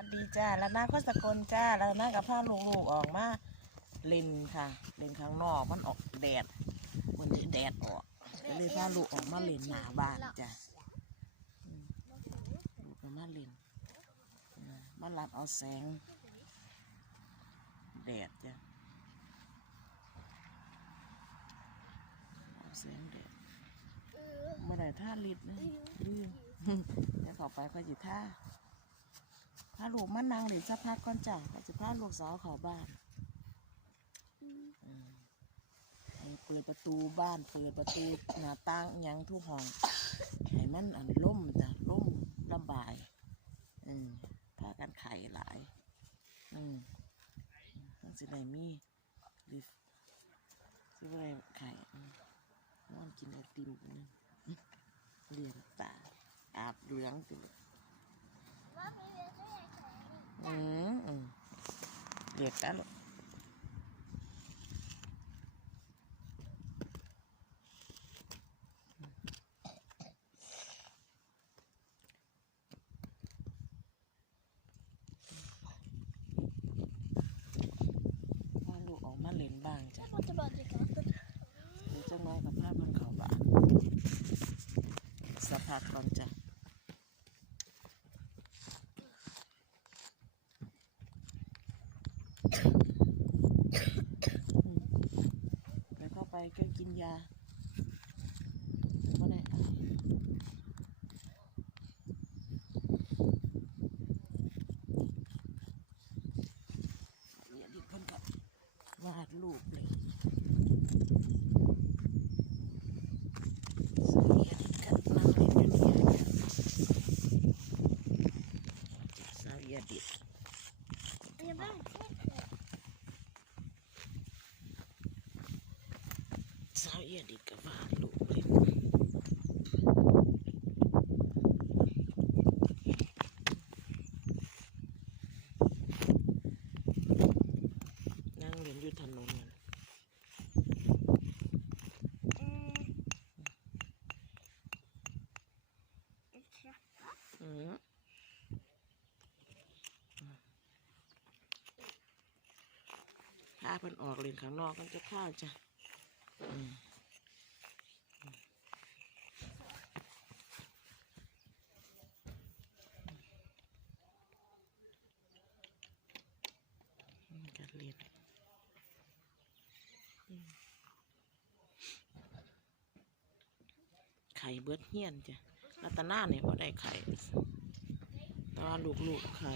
วัสดีจ้าแล้วน้าก็สกลจ้าแล้วน้ากับผ้าลูกๆออกมาเล่นค่ะเล่นข้างนอกมันออกแดดมันแดดออกก็เลยพาลูกออกมาเล่นหนาบ้านจ้ะลูกก็มาเล่นมมารับเอาแสง แดดจ้ะเอาแสงแดดเมื่อไหร่ท่าลิดนะลืมเดี๋ยวเขอไปก็จิท่า พาลูกมานั่งหรือสักพักก่อนจ้ะก็จะพาลูกสาวเขาบ้านให้เปิดประตูบ้านเปิดประตูหน้าต่างยังทุกห้องให้มันอันล่มจ้ะล่มระบายอืมพากันไข่หลาย อืมมันสิได้มีลิฟสิได้ไข่อืมนอนกินไอติมนึงเลียนตาอาบเหลืองติเลย อืมเรียกกันลูกพาลูกออกมาเล่นบ้างจ้ะเดี๋ยวจะน้อยกับภาพมันเขาบ้านสักพักก่อนจ้ะอืมแล้วก็ไป ก็กินยาว่าไหนอะเดี๋ยวดิเพิ่นก็วาดรูปเลย สวัสดีครับนั่งเล่นอยู่เนี่ยสาวเอียดิ Jag behöver inte สาวเอียดิก็วาดรูปเล่นนั่งเล่นอยู่ถนนนั่นอืมถ้าเพิ่นออกเล่นข้างนอกมันจะข้าวจ้ะ การเรียนอืมไข่เบิดเฮียนจ้ะรัตนาเนี่ยพอได้ไข่แต่ว่าลูกๆไข่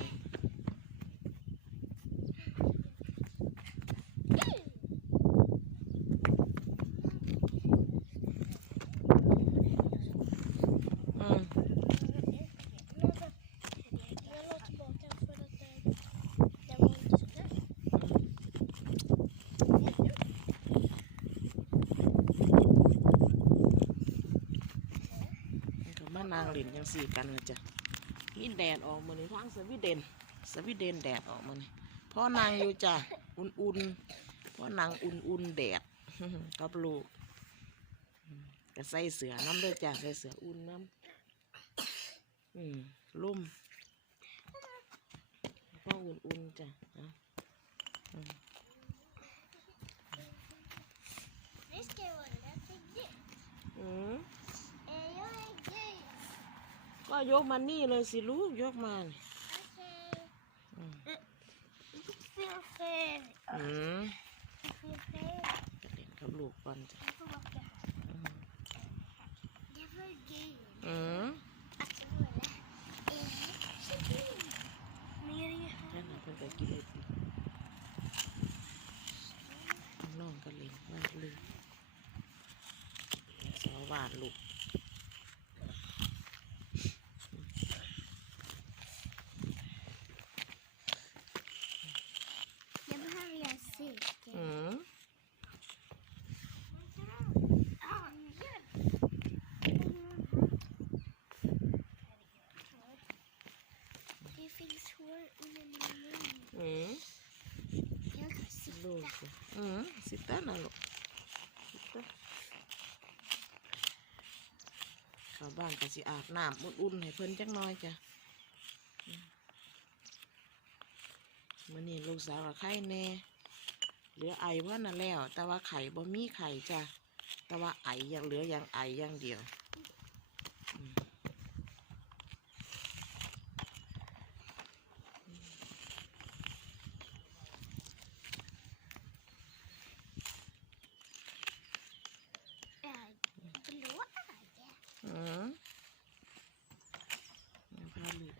นก็มานางเล่นยังสี่กันนะจ๊ะนี่แดดออกมาในทางสวีเดน สวีเดนแดดออกมานี่พ่อนางอยู่จ้ะอุ่นๆพ่อนางอุ่นๆแดดกับลูกอืมก็ใส่เสือน้ำด้วยจ้ะใส่เสืออุ่นน้ำอืมลุ่มก็อุ่นๆจ้ะเอาอืม ก็ยกมานี่เลยสิลูกยกมานี่ Okej. อืม Fel fel. อืมจะเล่นกับลูกก่อนจ้ะอืมนั่นน่ะเพิ่นก็กินเลยน้องก็เล่นวาดลูกสาววาดลูก Det finns hår under min mun. อืม Jag kan ลูก sitta. จ้ะอืมสิตาน่ะลูกสิตาเข้าบ้านก็สิอาบน้ำอุ่นๆให้เพิ่นจักน่อยจ้ะมื่อนี้ลูกสาวกับไข่แน่เหลือไอเพราะนั่นแล้ว แต่ว่าไข่บ่มีไข่จ้ะแต่ว่าไอยังเหลือยังไออย่างเดียวอืม เออเป็นรู้ว่าอะไรแก อืมพาลูก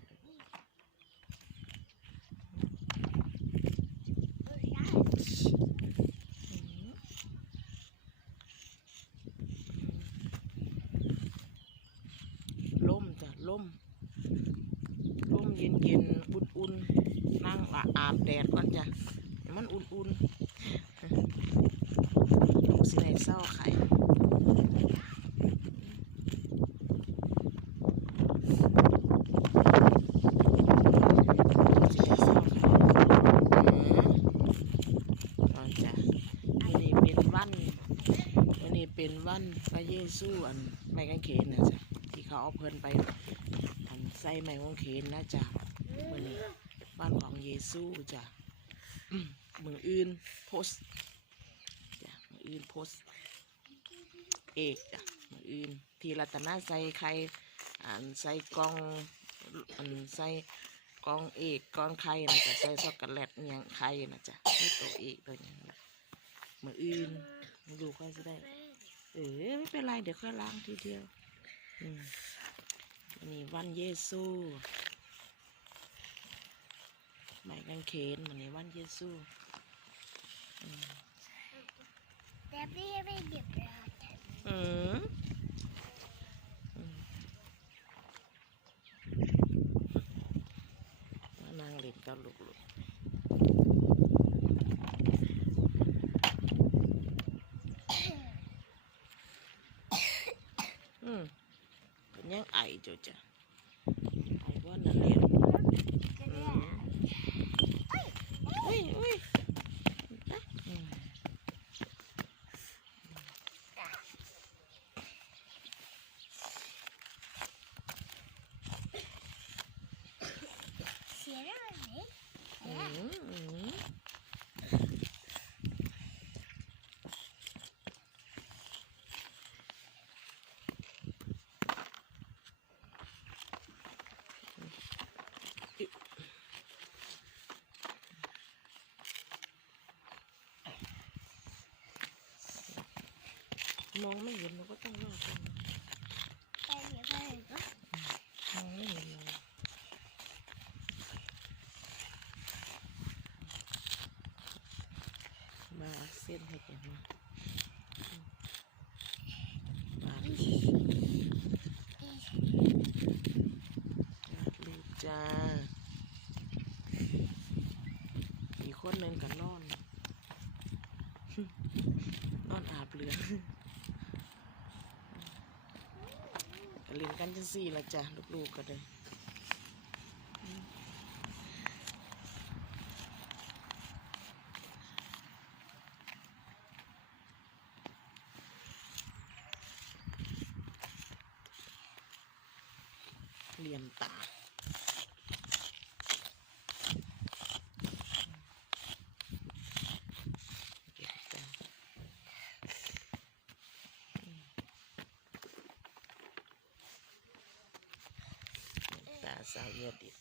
ล่มจ้ะล่มล่มเย็นเย็นอุ่นอุ่นนั่งละอาบแดดก่อนจ้ะมันอุ่นอุ่นลูกสิได้เศร้าไข่สิได้เศร้าไข่อืมเอาจ้ะวันนี้เป็นวันวันนี้ เป็นวันพระเยซูอันไม้กางเขนนะจ๊ะที่เขาเอาเพิ่นไปอันใส่ไม้กางเขนนะจ๊ะวันนี้บ้านของเยซูจ้ะมืออื่นโพสจ้ะมืออื่นโพสเอกจ้ะมืออื่นทีรัตนาใส่ไข่อันใส่กองอันใส่กองเอกกองไข่นะจ๊ะใส่ช็อกโกแลตอหย่างไข่นะจ๊ะให้ตัวเอกตัวนี้มืออื่นดูค่อยจะได้ เออไม่เป็นไรเดี๋ยวค่อยล้างทีเดียวอืมวันนี้วันเยซูไม้กางเขนมันในวันเยซูแต่พี่ไม่เก็บเลยอืมอืมนางเล่นกับลูกๆอืม เป็นยังไอเจ้าจ้ะไอว่านั่นเองอืมอุ้ยอุ้ยอืม เสียแล้วไหน อืมอืม มองไม่เห็นเราก็ต้องว่ากันไปเดี๋ยวไปก็มองไม่เห็นเรามาเส้นให้แกมามาดลูกมาดลูกจ้าอีกคนหนึ่งกันนอนนอนอาบเรือ ก็ เล่นกันจังสี่ละจ้ะลูกๆก็เลยเรียนตา เก็บตา ตาสาวเยอดิด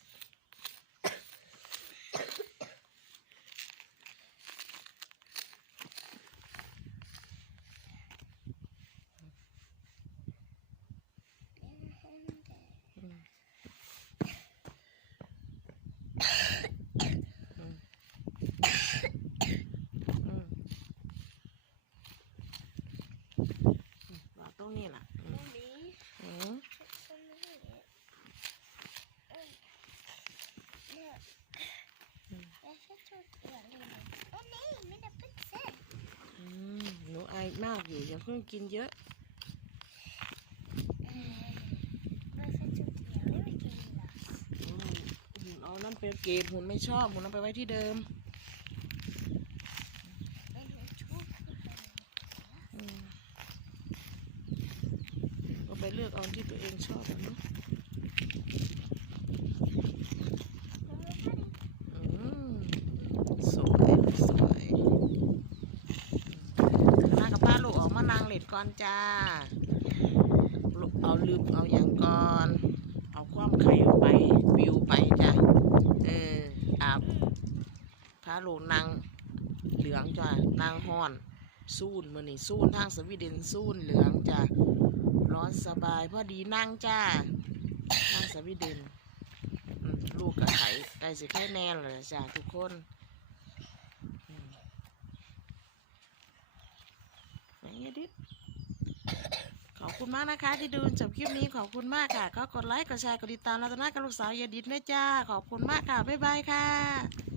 อืมอืมอืมวางตรงนี้ล่ะอื ตร ม งนี้ อืม ตรงนี้เออเนี่ยแล้วฉันชอบเปลี่ยนเลยตรงนี้ไม่ได้เป็นเส้น อืมหนูไอายมากอยู่อย่าเพิ่งกินเยอะเออแล้วฉันชอบเปลี่ยนไม่ไปกินหรออืมหุ่นเอานั่นไปเก็บหุ่นไม่ชอบหุ่นเอาไปไว้ที่เดิมไม่รู้ชุบคือเป็นอืมก็ไปเลือกเอาที่ตัวเองชอบอะเนาะ มันไม่ค่อยได้ อืม ก่ อนจ้าเอาลืมเอาอย่างก่อน เอาความไข่ออกไปปิวไปจ้ะเอออาบพาลูกนางเหลืองจ้ะนางห้อนซูนมือนี่ซูนทางสวีเดนซูนเหลืองจ้ะร้อนสบายพอดีนั่งจ้านั่งสวีเดนลูกกับไข่ไก่สิไข่แน่เลยจ้ะทุกคนอืมไหนยายดิ ขอบคุณมากนะคะ ที่ดูจบคลิปนี้ขอบคุณมากค่ะ ก็กดไลค์กดแชร์กดติดตามรัตนากับลูกสาวยายดิดนะจ้า ขอบคุณมากค่ะ บ๊ายบายค่ะ